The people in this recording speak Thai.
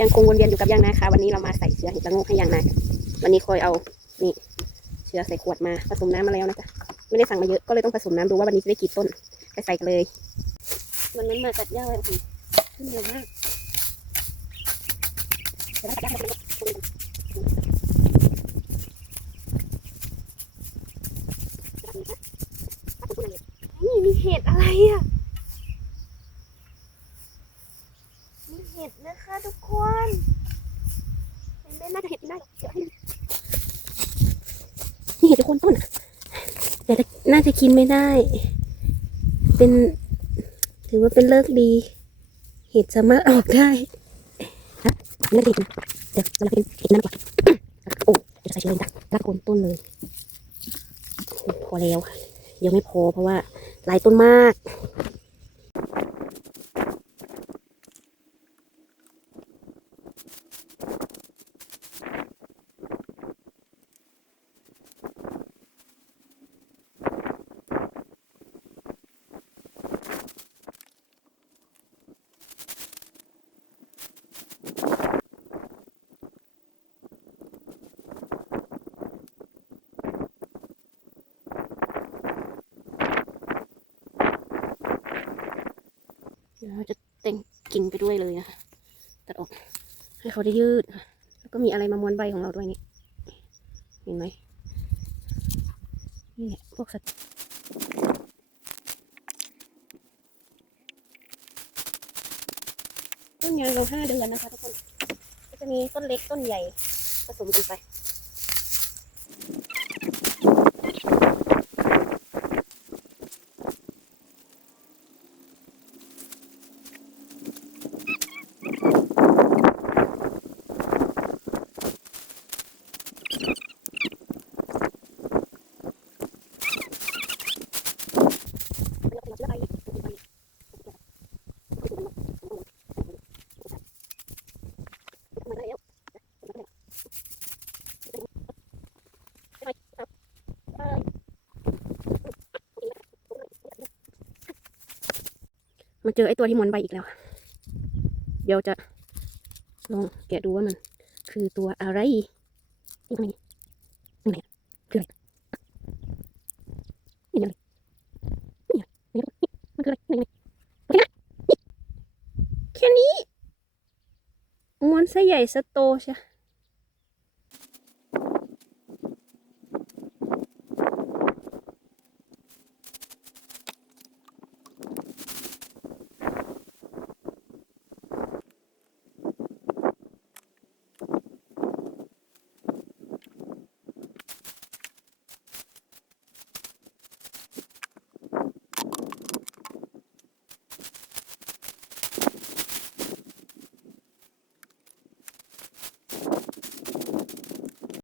ยังคงวนเวียนอยู่กับยางนาค่ะ วันนี้เรามาใส่เชื้อเห็ดละงกให้ยางนาวันนี้คอยเอานี่เชื้อใส่ขวดมาผสมน้ำมาแล้วนะจ๊ะไม่ได้สั่งมาเยอะก็เลยต้องผสมน้ำดูว่าวันนี้จะได้กี่ต้นไปใส่กันเลยมันนั้นมาตัดหญ้าไว้โอ้โหขึ้นเร็วมากนี่มีเห็ดอะไรอะ มีเห็ดนะคะ ทุกคนเห็นไหมน่าจะเห็ดได้เดี๋ยวให้ดูนี่เห็ดทุกคนต้นอะแต่น่าจะกินไม่ได้ เป็น ถือว่าเป็นเลิกดี เห็ดสามารถออกได้ฮะนั่นเห็ดนะเดี๋ยวเราเป็นเห็ดนั่นก่อนโอ้เดี๋ยวใส่เชื้อเลยนะรักโคนต้นเลยพอแล้วยังไม่พอเพราะว่าหลายต้นมาก เราจะแต่งกิ่งไปด้วยเลยนะคะตัดออกให้เขาได้ยืด แล้วก็มีอะไรมาม้วนใบของเราด้วยนี่เห็นไหมนี่แหละพวกสัตว์ต้นยางเราห้าเดือนนะคะทุกคน ก็จะมีต้นเล็กต้นใหญ่ผสมกันไป มาเจอไอ้ตัวที่ม้วนใบอีกแล้ว เดี๋ยวจะลองแกะดูว่ามัน คือตัวอะไรนี่ตรงนี้ตรงไหนอะคืออะไรนี่อะไรนี่อะไรมันคืออะไรนี่นี่แค่นี้ม้วนไส้ใหญ่สะโตใช่